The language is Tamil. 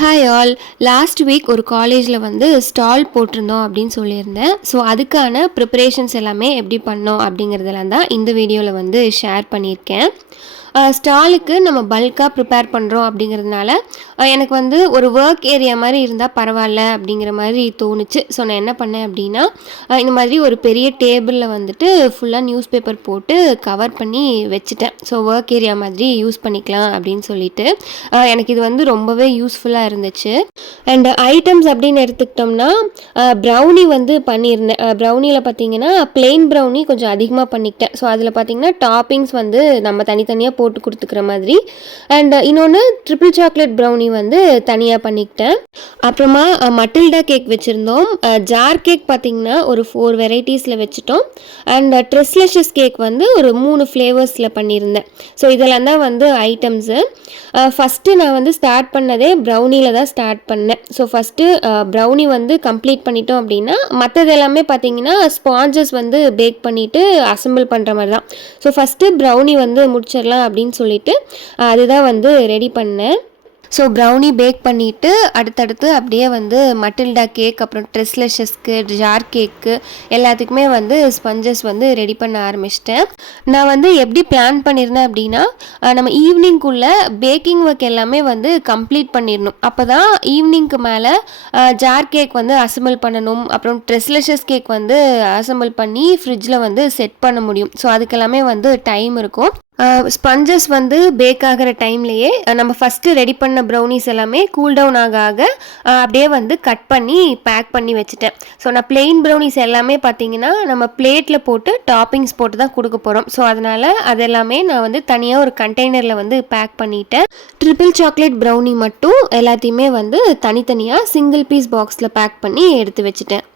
Hi all. லாஸ்ட் வீக் ஒரு காலேஜில் வந்து ஸ்டால் போட்டிருந்தோம் அப்படின்னு சொல்லியிருந்தேன். ஸோ அதுக்கான ப்ரிப்பரேஷன்ஸ் எல்லாமே எப்படி பண்ணோம் அப்படிங்கிறதெல்லாம் தான் இந்த வீடியோவில் வந்து ஷேர் பண்ணியிருக்கேன். ஸ்டாலுக்கு நம்ம பல்காக ப்ரிப்பேர் பண்ணுறோம் அப்படிங்கிறதுனால எனக்கு வந்து ஒரு ஒர்க் ஏரியா மாதிரி இருந்தால் பரவாயில்ல அப்படிங்கிற மாதிரி தோணுச்சு. ஸோ நான் என்ன பண்ணேன் அப்படின்னா, இந்த மாதிரி ஒரு பெரிய டேபிளில் வந்துட்டு ஃபுல்லாக நியூஸ் பேப்பர் போட்டு கவர் பண்ணி வச்சுட்டேன். ஸோ ஒர்க் ஏரியா மாதிரி யூஸ் பண்ணிக்கலாம் அப்படின்னு சொல்லிட்டு எனக்கு இது வந்து ரொம்பவே யூஸ்ஃபுல்லாக இருந்துச்சு. அண்ட் ஐட்டம்ஸ் அப்படின்னு எடுத்துக்கிட்டோம்னா ப்ரௌனி வந்து பண்ணியிருந்தேன். ப்ரௌனியில் பார்த்தீங்கன்னா பிளெயின் ப்ரௌனி கொஞ்சம் அதிகமாக பண்ணிக்கிட்டேன். ஸோ அதில் பார்த்தீங்கன்னா டாப்பிங்ஸ் வந்து நம்ம தனித்தனியாக போட்டு கொடுத்துக்கிற மாதிரி, அண்ட் இன்னொன்று ட்ரிபிள் சாக்லேட் ப்ரௌனி வந்து தனியாக பண்ணிக்கிட்டேன். அப்புறமா மட்டில்டா கேக் வச்சுருந்தோம். ஜார் கேக் பார்த்திங்கன்னா ஒரு 4 வெரைட்டிஸில் வச்சுட்டோம். அண்ட் ட்ரெஸ்லெஷஸ் கேக் வந்து ஒரு 3 ஃப்ளேவர்ஸில் பண்ணியிருந்தேன். ஸோ இதெல்லாம் தான் வந்து ஐட்டம்ஸு. ஃபஸ்ட்டு நான் வந்து ஸ்டார்ட் பண்ணதே ப்ரௌனியில் தான் ஸ்டார்ட் பண்ணேன். ஸோ ஃபஸ்ட்டு ப்ரௌனி வந்து கம்ப்ளீட் பண்ணிட்டோம் அப்படின்னா மற்றது எல்லாமே பார்த்திங்கன்னா ஸ்பாஞ்சஸ் வந்து பேக் பண்ணிவிட்டு அசம்பிள் பண்ணுற மாதிரி தான். ஸோ ஃபஸ்ட்டு ப்ரௌனி வந்து முடிச்சிடலாம் அப்படின்னு சொல்லிட்டு அதுதான் வந்து ரெடி பண்ணேன். ஸோ ப்ரௌனி பேக் பண்ணிவிட்டு அடுத்தடுத்து அப்படியே வந்து மட்டில்டா கேக், அப்புறம் ட்ரெஸ்லெஷஸ்க்கு, ஜார் கேக்கு எல்லாத்துக்குமே வந்து ஸ்பஞ்சஸ் வந்து ரெடி பண்ண ஆரம்பிச்சிட்டேன். நான் வந்து எப்படி பிளான் பண்ணியிருந்தேன் அப்படின்னா, நம்ம ஈவினிங்குள்ளே பேக்கிங் ஒர்க் எல்லாமே வந்து கம்ப்ளீட் பண்ணிடணும். அப்போ தான் ஈவினிங்க்கு மேலே ஜார் கேக் வந்து அசம்பிள் பண்ணணும், அப்புறம் ட்ரெஸ்லெஷஸ் கேக் வந்து அசம்பிள் பண்ணி ஃப்ரிட்ஜில் வந்து செட் பண்ண முடியும். ஸோ அதுக்கெல்லாமே வந்து டைம் இருக்கும். ஸ்பஞ்சஸ் வந்து பேக் ஆகிற டைம்லேயே நம்ம ஃபஸ்ட்டு ரெடி பண்ண ப்ரௌனிஸ் எல்லாமே கூல் டவுன் ஆக அப்படியே வந்து கட் பண்ணி பேக் பண்ணி வச்சுட்டேன். ஸோ நான் பிளெயின் ப்ரௌனிஸ் எல்லாமே பார்த்தீங்கன்னா நம்ம பிளேட்டில் போட்டு டாப்பிங்ஸ் போட்டு தான் கொடுக்க போகிறோம். ஸோ அதனால் அதெல்லாமே நான் வந்து தனியாக ஒரு கண்டெய்னரில் வந்து பேக் பண்ணிட்டேன். ட்ரிபிள் சாக்லேட் ப்ரௌனி மட்டும் எல்லாத்தையுமே வந்து தனித்தனியாக சிங்கிள் பீஸ் பாக்ஸில் பேக் பண்ணி எடுத்து வச்சுட்டேன்.